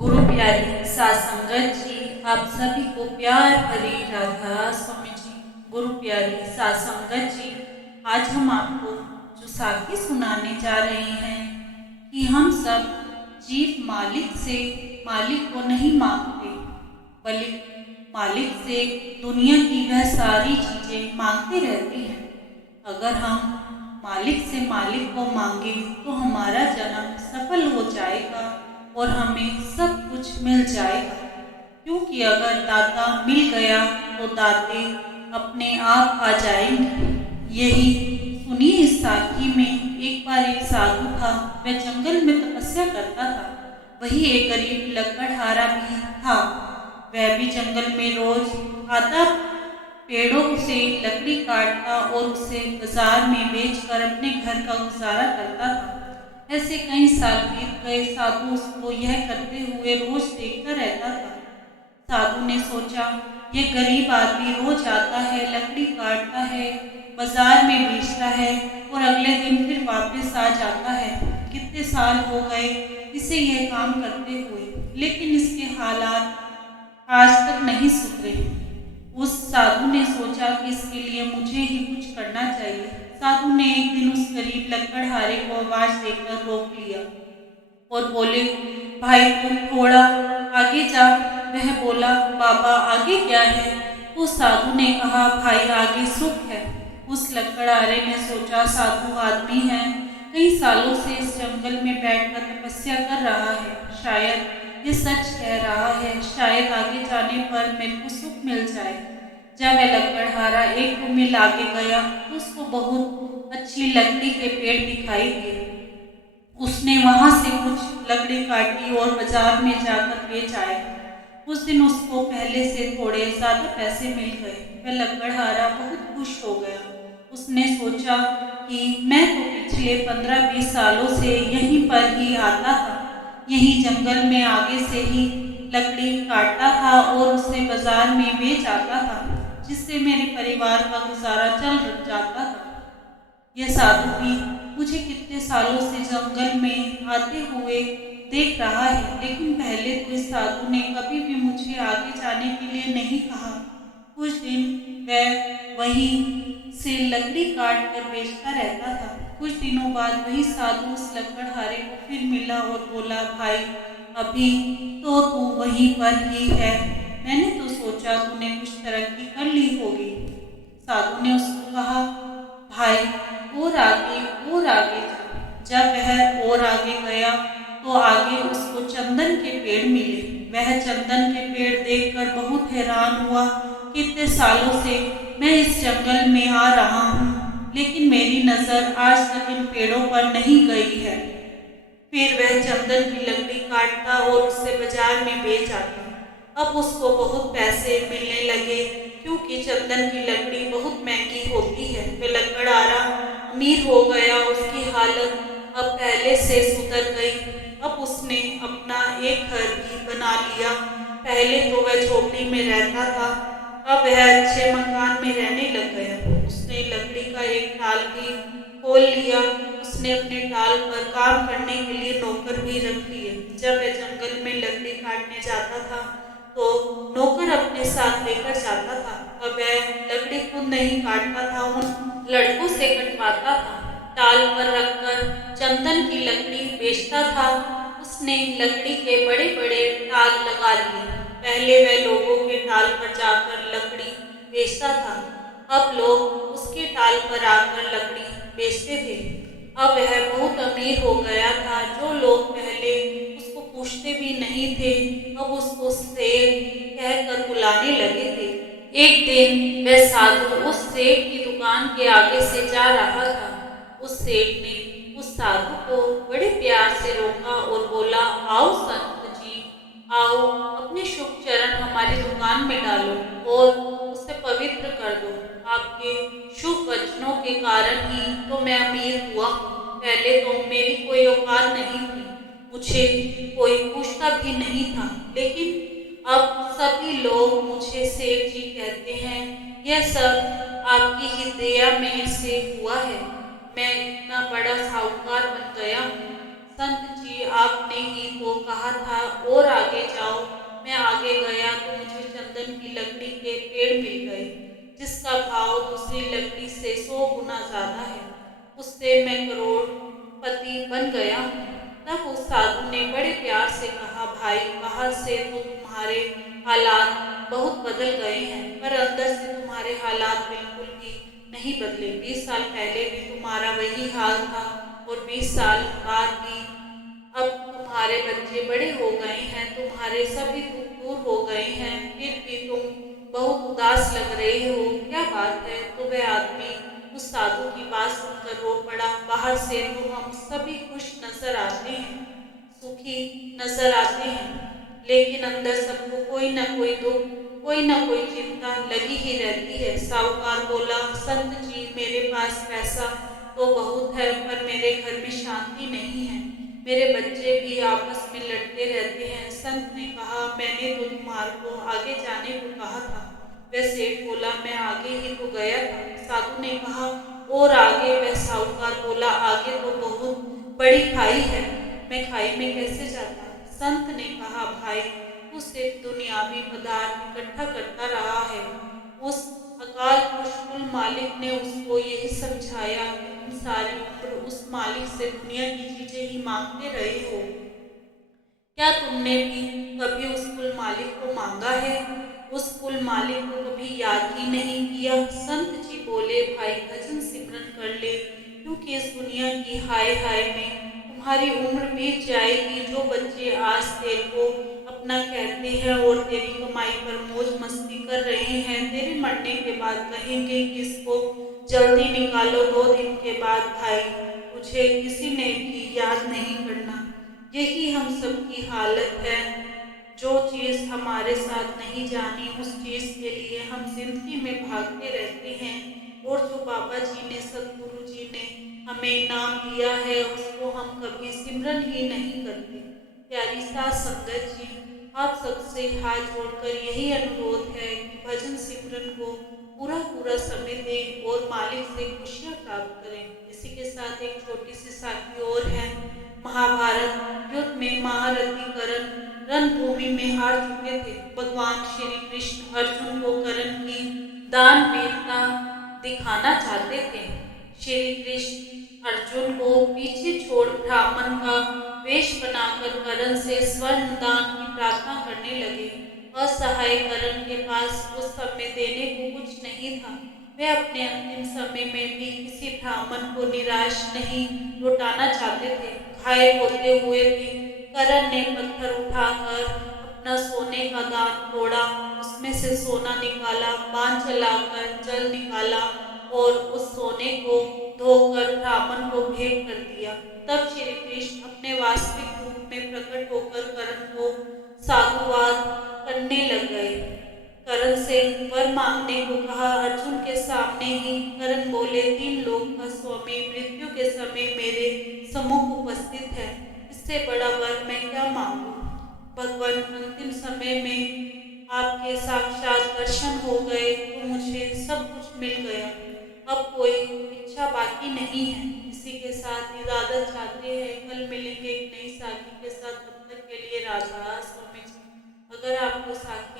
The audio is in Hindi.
गुरु प्यारी सात संगत जी, आप सभी को प्यार भरी राधा स्वामी जी। गुरु प्यारी सात संगत जी, आज हम आपको जो साखी सुनाने जा रहे हैं कि हम सब जीव मालिक को नहीं मांगते, बल्कि मालिक से दुनिया की वह सारी चीजें मांगते रहते हैं। अगर हम मालिक को मांगे तो हमारा जन्म सफल हो जाएगा और हमें सब कुछ मिल जाएगा। क्योंकि अगर दाता मिल गया तो दाते अपने आप आ जाएंगे। यही सुनिए इस साखी में। एक बार एक साधु था, वह जंगल में तपस्या करता था। वही एक गरीब लकड़हारा भी था। वह भी जंगल में रोज आता, पेड़ों से लकड़ी काटता और उसे बाजार में बेचकर अपने घर का गुजारा करता था। ऐसे कई साल बीत गए। साधु उसको यह करते हुए रोज देखता रहता था। साधु ने सोचा, यह गरीब आदमी रोज आता है, लकड़ी काटता है, बाजार में बेचता है और अगले दिन फिर वापस आ जाता है। कितने साल हो गए इसे यह काम करते हुए, लेकिन इसके हालात आज तक नहीं सुधरे। उस साधु ने सोचा कि इसके लिए मुझे ही कुछ करना चाहिए। साधु ने एक दिन उस गरीब लकड़हारे को आवाज देकर रोक लिया और बोले, भाई तुम थोड़ा आगे जा। वह बोला, बाबा आगे क्या है? उस साधु ने कहा, भाई आगे सुख है। उस लकड़हारे ने सोचा, साधु आदमी है, कई सालों से इस जंगल में बैठकर तपस्या कर रहा है, शायद ये सच कह रहा है, शायद आगे जाने पर मेरे को सुख मिल जाए। जब वह लकड़हारा एक मील आगे गया तो उसको बहुत अच्छी लकड़ी के पेड़ दिखाई दिए। उसने वहां से कुछ लकड़ी काटी और बाजार में जाकर बेच आया। उस दिन उसको पहले से थोड़े ज्यादा पैसे मिल गए। वह लकड़हारा बहुत खुश हो गया। उसने सोचा कि मैं तो पिछले 15-20 सालों से यहीं पर ही आता था, यहीं जंगल में आगे से ही लकड़ी काटता था और उसे बाजार में बेच आता था, जिससे मेरे परिवार का गुजारा चल जाता था। यह साधु भी मुझे कितने सालों से जंगल में आते हुए देख रहा है, लेकिन पहले तो इस साधु ने कभी भी मुझे आगे जाने के लिए नहीं कहा। कुछ दिन वह वहीं से लकड़ी काट कर बेचता रहता था। कुछ दिनों बाद वही साधु उस लकड़हारे को फिर मिला और बोला, भाई अभी तो तू वहीं पर ही है, मैंने तो सोचा तूने कुछ तरक्की कर ली होगी। साधु ने उसको कहा, भाई और आगे जा। जब वह और आगे गया तो आगे उसको चंदन के पेड़ मिले। वह चंदन के पेड़ देखकर बहुत हैरान हुआ। कितने सालों से मैं इस जंगल में आ रहा हूँ, लेकिन मेरी नजर आज तक इन पेड़ों पर नहीं गई है। फिर वह चंदन की लकड़ी काटता और उसे बाजार में बेच आता। अब उसको बहुत पैसे मिलने लगे, क्योंकि चंदन की लकड़ी बहुत महंगी होती है। वह लकड़हारा अमीर हो गया। उसकी हालत अब पहले से सुधर गई। अब उसने अपना एक घर भी बना लिया। पहले तो वह झोपड़ी में रहता था, अब वह अच्छे मकान में रहने लग गया। उसने लकड़ी का एक टाल भी खोल लिया। उसने अपने टाल पर काम करने के लिए नौकर भी रख लिए। जब वह जंगल में लकड़ी काटने जाता था तो नौकर अपने साथ लेकर जाता था। अब वह लकड़ी खुद नहीं काटता था, उन लड़कों से कटवाता था। टाल पर रखकर चंदन की लकड़ी बेचता था। उसने लकड़ी के बड़े बड़े टाल लगा लिए। पहले वह लोगों के टाल पर जाकर लकड़ी बेचता था, अब लोग उसके टाल पर आकर लकड़ी बेचते थे। अब वह बहुत अमीर हो गया था। जो लोग पहले उसको पूछते भी नहीं थे, अब उसको सेठ कहकर बुलाने लगे थे। एक दिन वह साधु उस सेठ की दुकान के आगे से जा रहा था। उस सेठ ने उस साधु को बड़े प्यार से रोका और बोला, आओ संत जी, आओ, अपने शुभ चरण हमारी दुकान में डालो और उसे पवित्र कर दो। आपके शुभ वचनों के कारण ही तो मैं अमीर हुआ हूँ। पहले तो मेरी कोई औकात नहीं थी, मुझे कोई पूछता भी नहीं था, लेकिन अब सभी लोग मुझे सेठ जी कहते हैं। यह सब आपकी ही दया में से हुआ है। मैं इतना बड़ा साहूकार बन गया हूँ। संत जी आपने ही तो कहा था और आगे जाओ। मैं आगे गया तो मुझे चंदन की लकड़ी के पेड़ मिल गए, जिसका भाव दूसरी लकड़ी से 100 गुना ज्यादा है। उससे मैं करोड़पति बन गया हूँ। तब उस साधु ने बड़े प्यार से कहा, भाई बाहर से तो तुम्हारे हालात बहुत बदल गए हैं, पर अंदर से तुम्हारे हालात बिल्कुल भी नहीं बदले। 20 साल पहले भी तुम्हारा वही हाल था और 20 साल बाद भी। अब तुम्हारे बच्चे बड़े हो गए हैं, तुम्हारे सभी दुख दूर हो गए हैं, फिर भी तुम बहुत उदास लग रहे हो, क्या बात है? तो वह आदमी उस साधु की बात सुनकर रो पड़ा। बाहर से तो हम सभी खुश नजर आते हैं, सुखी नजर आते हैं, लेकिन अंदर सबको कोई ना कोई दुख, कोई ना कोई चिंता लगी ही रहती है। साहूकार बोला, संत जी मेरे पास पैसा तो बहुत है, पर मेरे घर में शांति नहीं है। मेरे बच्चे भी आपस में लड़ते रहते हैं। संत ने कहा, मैंने तो तुम्हारे को आगे जाने को कहा था। वह सेठ बोला, मैं आगे ही तो गया था। साधु ने कहा, और आगे? वह साहूकार बोला, आगे तो बहुत बड़ी खाई है, मैं खाई में कैसे जाता? संत ने कहा, भाई तू सिर्फ दुनियावी पदार्थ इकट्ठा करता रहा है। उस अकाल पुरुष कुल मालिक ने उसको यही समझाया कि तुम सारी उम्र उस मालिक से दुनिया की चीजें ही मांगते रहे हो। क्या तुमने भी कभी उस कुल मालिक को मांगा है? उस कुल मालिक को कभी याद ही नहीं किया? संत जी बोले, भाई भजन सिमरन कर ले, क्योंकि इस दुनिया की हाय हाय में तुम्हारी उम्र बीत जाएगी। जो बच्चे आज तेरे को अपना कहते हैं और तेरी कमाई पर मौज मस्ती कर रहे हैं, तेरे मरने के बाद कहेंगे कि इसको जल्दी निकालो। 2 दिन के बाद भाई तुझे किसी ने भी याद नहीं करना। यही हम सबकी हालत है। जो चीज हमारे साथ नहीं जानी, उस चीज के लिए हम जिंदगी में भागते रहते हैं, और जो बाबा जी ने, सतगुरु जी ने हमें नाम दिया है, उसको हम कभी सिमरन ही नहीं करते। प्यारी साथ संगत जी, आप सबसे हाथ जोड़कर यही अनुरोध है कि भजन सिमरन को पूरा पूरा समय दें और मालिक से खुशियां प्राप्त करें। इसी के साथ एक छोटी सी साखी और है। महाभारत युद्ध में महारथी कर्ण रणभूमि में हार चुके थे। भगवान श्री कृष्ण अर्जुन को कर्ण की दान वीरता दिखाना चाहते थे। श्री कृष्ण अर्जुन को पीछे छोड़ ब्राह्मण का वेश बनाकर कर्ण से स्वर्ण दान की प्रार्थना करने लगे। असहाय कर्ण के पास उस समय देने को कुछ नहीं था। वे अपने अंतिम समय में भी किसी ब्राह्मण को निराश नहीं लौटाना चाहते थे। घायल होते हुए भी करण ने पत्थर उठाकर अपना सोने का दान तोड़ा, उसमें से सोना निकाला, बाण चलाकर जल निकाला और उस सोने को धोकर ब्राह्मण को भेंट कर दिया। तब श्री कृष्ण अपने वास्तविक रूप में प्रकट होकर करण को साधुवाद करने लग गए। करण से वर मांगने को कहा। अर्जुन के सामने ही करण बोले, 3 लोक का स्वामी मृत्यु के समय मेरे सम्मुख उपस्थित है, इससे बड़ा वर मैं क्या मांगू? भगवान, अंतिम समय में आपके साक्षात दर्शन हो गए तो मुझे सब कुछ मिल गया। अब कोई इच्छा बाकी नहीं है। इसी के साथ इजाजत चाहते हैं। कल मिलेंगे एक नई साखी के साथ। तब तक के लिए राधा स्वामी जी। अगर आपको साखी